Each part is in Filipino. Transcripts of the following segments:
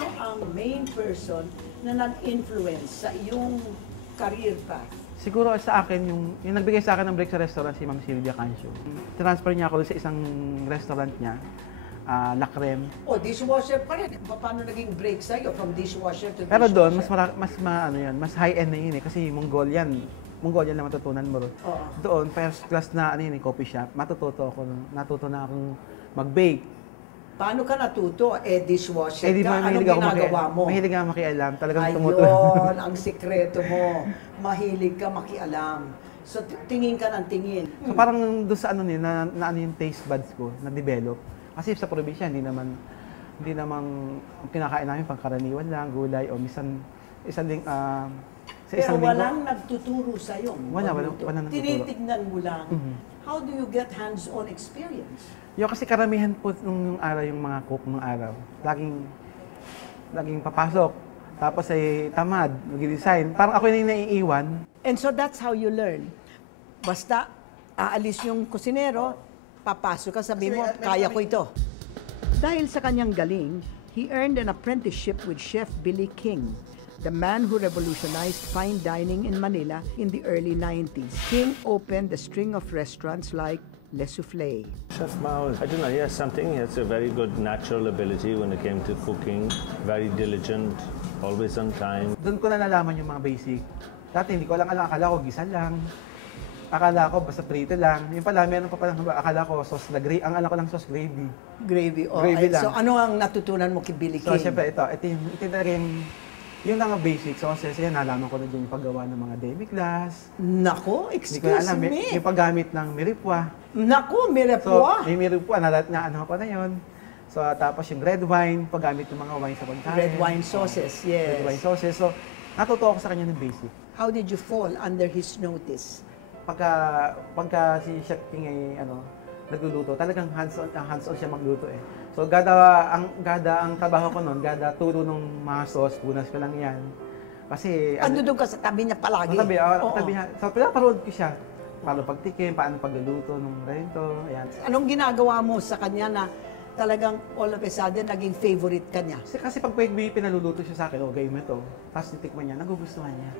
Sino ang main person na nag-influence sa iyong career path? Siguro sa akin, yung nagbigay sa akin ng break sa restaurant, si Ma'am Silvia Cancio. Transfer niya ako sa isang restaurant niya, La Creme. O, dishwasher pa rin. Paano naging break sa'yo from dishwasher to Pero dishwasher? doon, mas high-end na yun eh, kasi Mongolian na matutunan mo ron. Oo. Doon, first class na coffee shop, natuto na akong mag-bake. Paano ka natuto? Dishwasher Di ba, ka? Anong ginagawa mo? Mahilig ako makialam. Talagang Ayun, tumutulong. ang sikreto mo. Mahilig ka makialam. So, tingin ka ng tingin. So parang doon sa na yung taste buds ko, na-develop. Kasi sa probinsya, hindi naman kinakain namin pangkaraniwan lang, gulay, o minsan, sa isang Pero walang nagtuturo sa'yo. Walang nagtuturo. Tinitignan mo lang. How do you get hands-on experience? Yung kasi karamihan po nung araw, yung mga cook ng araw, laging papasok. Tapos ay tamad, mag-design. Parang ako yung naiiwan. And so that's how you learn. Basta aalis yung kusinero, papasok ka, sabi mo, kaya ko ito. Dahil sa kanyang galing, he earned an apprenticeship with Chef Billy King, the man who revolutionized fine dining in Manila in the early 90s. King opened a string of restaurants like Le Soufflé. Chef Mao, I don't know, he has something. He has a very good natural ability when it came to cooking. Very diligent, always on time. Doon ko na nalaman yung mga basic. Dati hindi ko alam, akala ko gisa lang. Akala ko basta prito lang. Yung pala, meron pa palang, akala ko sauce na gravy. Ang alam ko lang sauce gravy. Gravy. Oh, Gravy lang. So ano ang natutunan mo kay Billy So, King? syempre, ito na rin, yung mga basic sauces, yan, nalaman ko na dyan yung paggawa ng mga demi-glace. Nako, Hindi ko na excuse alam, me. yung paggamit ng miripwa. Nako, So, mirepwa. may miripwa, ano ko na yun. So, tapos yung red wine, paggamit ng mga wine sa pagkain. Red wine sauces, yes. Red wine sauces. So, natuto ako sa kanya ng basic. How did you fall under his notice? Pagka si Chef King ay nagluluto, talagang hands-on siya magluto eh. So gada ang trabaho ko noon, gada turo ng mga sauce, punas ko lang 'yan. Kasi Doon ka sa tabi niya palagi? tabi niya. So pinaparood ko siya. Paano pagtikim, paano pagluluto ng ganito, ayan. Anong ginagawa mo sa kanya na talagang all of a sudden naging favorite ka niya? Kasi pag may pinaluluto siya sa akin, game ito. Tapos titikman niya, nagugustuhan niya.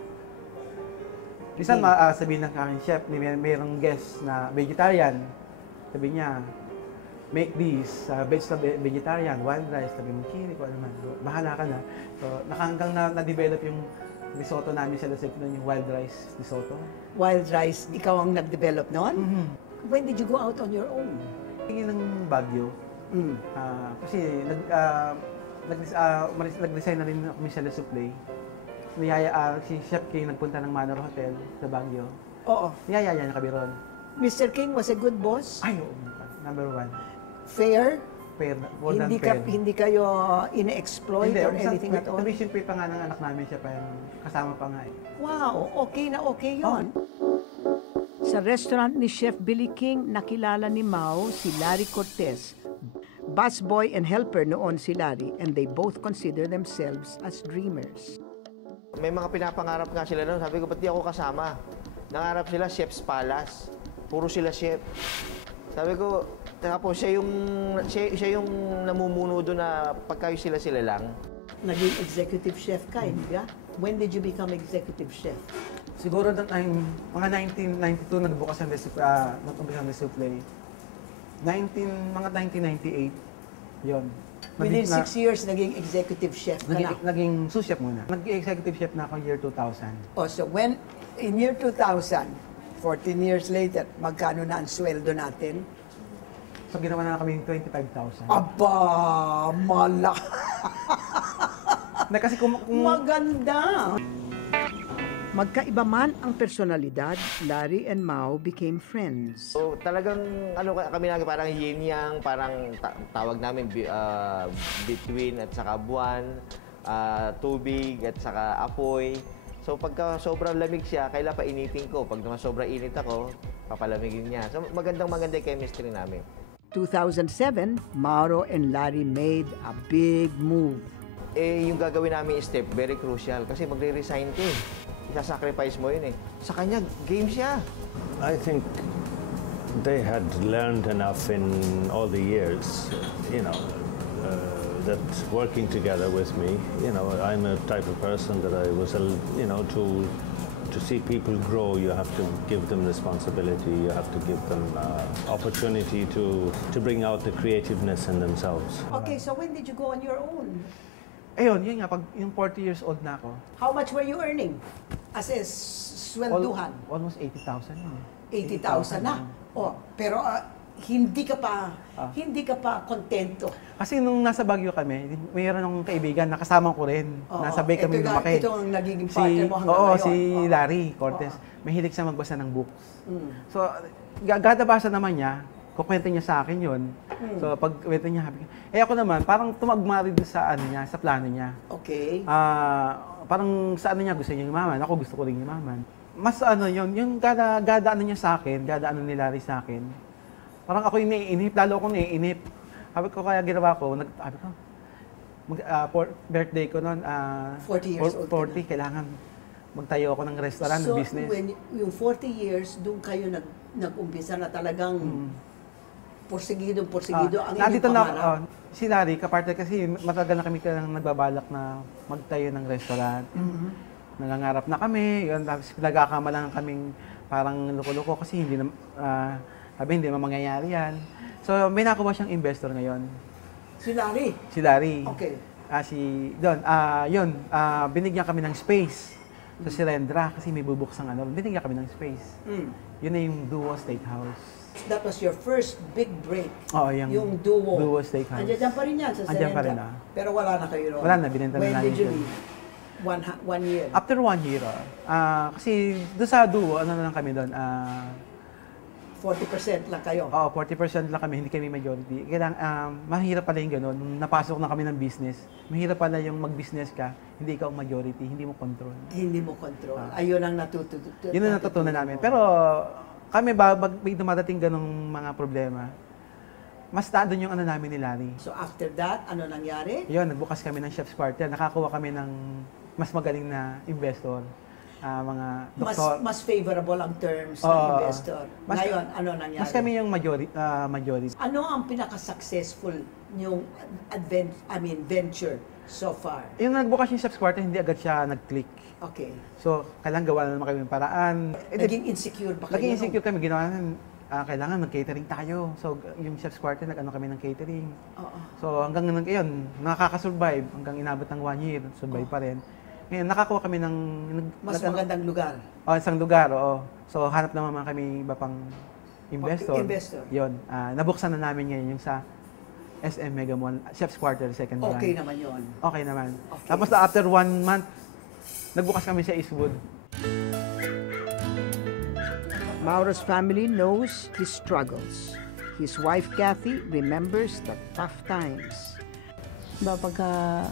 Minsan sabihin ng aking chef, mayroong guest na vegetarian. Sabi niya, make this vegetarian, wild rice. Sabi mo, kiri ko naman. Bahala ka na. So, hanggang na-develop yung risotto namin sa Lasip yung wild rice risotto. Wild rice, ikaw ang nag-develop noon? Mm-hmm. When did you go out on your own? Tingin ng Baguio. Kasi nag-design na rin kami sa Lasip. Si Chef King nagpunta ng Manor Hotel sa Baguio. Oo. Niyayaya niya kami ron. Mr. King was a good boss? Ay, oo. Number one. Fair? Fair. More than fair. Hindi kayo ine-exploit or anything at all? Tuition pay pa nga ng anak namin siya pa yung kasama pa nga eh. Wow, okay na okay yun. Sa restaurant ni Chef Billy King, nakilala ni Mao si Larry Cortez. Busboy and helper noon si Larry, and they both consider themselves as dreamers. May mga pinapangarap nga sila noon. Sabi ko, ba't di ako kasama? Nangarap sila, Chef's Palace. Puro sila chef. Sabi ko, tapos siya yung namumuno doon na pagkayo sila lang. Naging executive chef ka, hindi ba? When did you become executive chef? Siguro mga 1992 nagbukas ang nag-umpisa ang Soufflé. Mga 1998, yon. Within 6 years, naging executive chef ka na. Naging sous chef muna. Nag-executive chef na ako year 2000. Oh, so in year 2000, 14 years later, magkano na ang sweldo natin? So ginawa na kami 25,000. Aba, malak. Kasi Maganda. Magkaiba man ang personalidad, Larry and Mao became friends. So talagang kami lagi parang yin-yang, parang tawag namin between at saka buwan, tubig at saka apoy. So pagka sobrang lamig siya, kailan pa initin ko. Pag sobrang init ako, papalamigin niya. So maganda yung chemistry namin. 2007, Mauro and Larry made a big move. Yung gagawin namin step, very crucial. Kasi magre-resign ka eh. Isa-sacrifice mo yun eh. Sa kanya, game siya. I think they had learned enough in all the years. that working together with me, you know, I'm a type of person that I was, you know, to see people grow, you have to give them responsibility, you have to give them opportunity to bring out the creativeness in themselves. Okay, so when did you go on your own? Ayun, yun nga, pag yung 40 years old na ako, How much were you earning? As in, swelduhan? almost 80,000 yun. 80,000 na. Oh, pero hindi ka pa kontento. Kasi nung nasa Baguio kami, mayroon akong kaibigan na kasama ko rin. Oo, Nasabay kami lumaki. Ito ang nagiging partner mo hanggang Oo, ngayon. si Oo. Larry Cortez. Mahilig siya magbasa ng books. Mm. So, gada basa naman niya, kukwento niya sa akin yun. So, pag kwento niya, habi, ako naman, parang tumagma rin sa ano niya, sa plano niya. Okay. Parang sa ano niya, gusto niya yumaman. Ako gusto ko rin yumaman. Mas ano yun, yung gada ano niya sa akin, gada ano ni Larry sa akin. Parang ako yung naiinip, lalo akong naiinip. Sabi ko, kaya ginawa ko, birthday ko noon, 40 years old ka 40, kailangan magtayo ako ng restaurant, ng business. So, yung 40 years, doon kayo nag-umpisa na talagang porsigido ang nandito inyong na pangarap. si Larry, kapartner kasi matagal na kami nagbabalak na magtayo ng restaurant. Nangangarap na kami, yun, tapos pinagkakamalan kaming parang loko-loko kasi hindi naman mangyayari yan. So, may nakuha siyang investor ngayon. Si Larry? Si Larry. Okay. Binigyan kami ng space sa Sirendra kasi may bubuksang ano. Binigyan kami ng space. Yun na yung Duo Steakhouse. That was your first big break. Oo, yung Duo. Duo Steakhouse. Andiyan pa rin yan sa Andiyan pa Serendra. rin, Pero wala na kayo ron. Wala na, binenta na When namin did you yun. leave? One year? After 1 year, kasi doon sa Duo, ano na lang kami doon, 40% lang kayo? 40% lang kami, hindi kami majority. Kaya mahirap pala yung gano'n. Nung napasok na kami ng business, mahirap pala yung mag-business ka, hindi ikaw ang majority, hindi mo control. Hindi mo control. Ayun ang Yun ang natutunan namin. Pero kami may dumadating ganong mga problema, mas doon yung ano namin ni Larry. So after that, ano nangyari? Yun, nagbukas kami ng Chef's Quarter. Nakakuha kami ng mas magaling na investor. Mga doktor. Mas favorable ang terms ng investor. Ngayon, ano nangyari? Mas kami yung majority. Ano ang pinaka-successful yung venture so far? Yung nagbukas yung Chef's Quarter, hindi agad siya nag-click. Okay. So, kailangan gawa na naman kami ng paraan. Naging insecure ba kayo? Naging insecure kami. Ginawa namin, kailangan mag-catering tayo. So, yung Chef's Quarter, nag-ano kami ng catering. Oo. So, hanggang ngayon, nakaka-survive. Hanggang inabot ng 1 year, survive pa rin. Ngayon, nakakuha kami ng... Mas magandang lugar. Isang lugar, oo. So, hanap naman kami iba pang investor. Investor. Yun. Nabuksan na namin ngayon yung sa SM Mega Mall, Chef's Quarter, second brand. Okay naman yun. Okay naman. Okay. Tapos after 1 month, nagbukas kami sa Eastwood. Mauro's family knows his struggles. His wife, Kathy, remembers the tough times. Pagka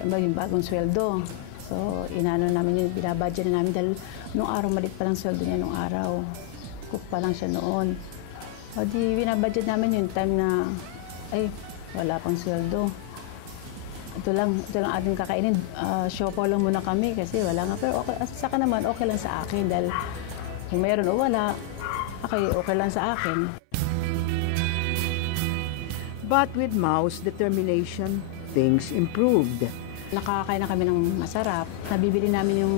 yung bagong sweldo, so inano namin yun, binabudget na namin dahil nung araw, malit pa lang sweldo niya nung araw. Cook pa lang siya noon. O di binabudget namin yung time na, ay, wala pang sweldo. Ito lang ating kakainin. Siopaw lang muna kami kasi wala nga. Pero okay, saka naman, okay lang sa akin dahil kung mayroon o wala, okay lang sa akin. But with Mau's determination, things improved. Nakakain na kami ng masarap. Nabibili namin yung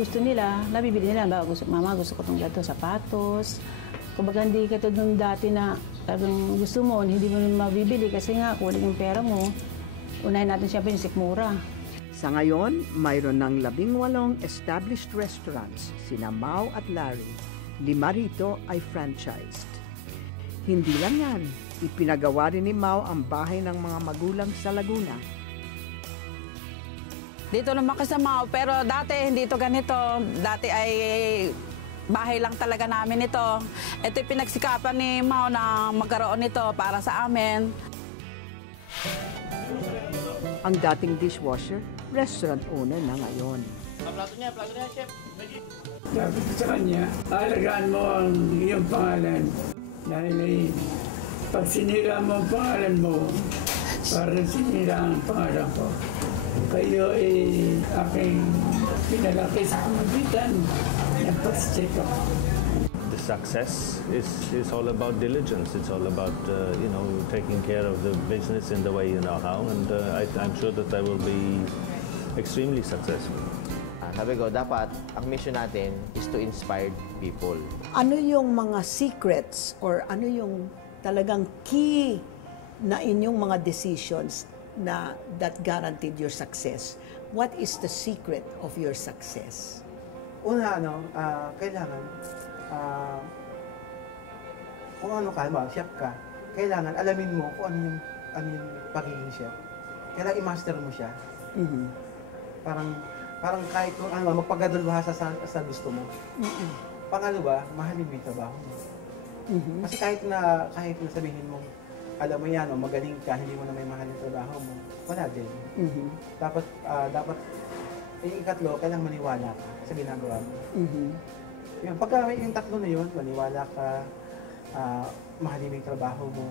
gusto nila. Nabibili nila. Mama, gusto ko itong gato, sapatos. Kumbaga hindi katulad nung dati na talagang gusto mo, hindi mo mabibili kasi nga kulang yung pera mo. Unahin natin siyempre yung sikmura. Sa ngayon, mayroon ng 18 established restaurants, sina Mau at Larry. 5 rito ay franchised. Hindi lang yan, ipinagawa rin ni Mau ang bahay ng mga magulang sa Laguna. Dito lumaki sa Mau, pero dati hindi ito ganito. Dati ay bahay lang talaga namin ito. Ito yung pinagsikapan ni Mau na magkaroon nito para sa amin. Ang dating dishwasher, restaurant owner na ngayon. Plato niya, chef. Sabi ko sa kanya, alagaan mo ang iyong pangalan. Dahil pag sinira mo ang pangalan mo, parang sinira ang pangalan ko. Kayo ay aking pinalaki sa pamagitan ng pagstiko. This success is all about diligence. It's all about taking care of the business in the way you know how, and I'm sure that I will be extremely successful. Sabi ko, dapat ang mission natin is to inspire people. Ano yung mga secrets or ano yung talagang key na inyong mga decisions na that guaranteed your success? What is the secret of your success? Una, kailangan, kung ano ka, chef ka, kailangan alamin mo kung ano yung pagiging chef. Kailangan i-master mo siya. Mhm. Parang kahit kung ano, magpagadulwa sa gusto mo. Pangalawa, mahalin mo yung trabaho mo. Kasi kahit na sabihin mo, alam mo yan, magaling ka, hindi mo na may mahal yung trabaho mo, wala din. Dapat, yung ikatlo, kailangan maniwala ka sa ginagawa mo. Yun, pagka yung tatlo na yun, maniwala ka, mahalin mo yung trabaho mo,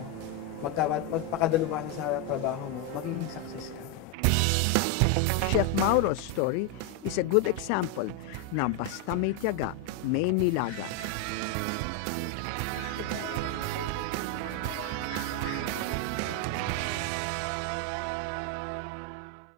magpakadulwa sa trabaho mo, magiging success ka. Chef Mauro's story is a good example na basta may tiyaga, may nilaga.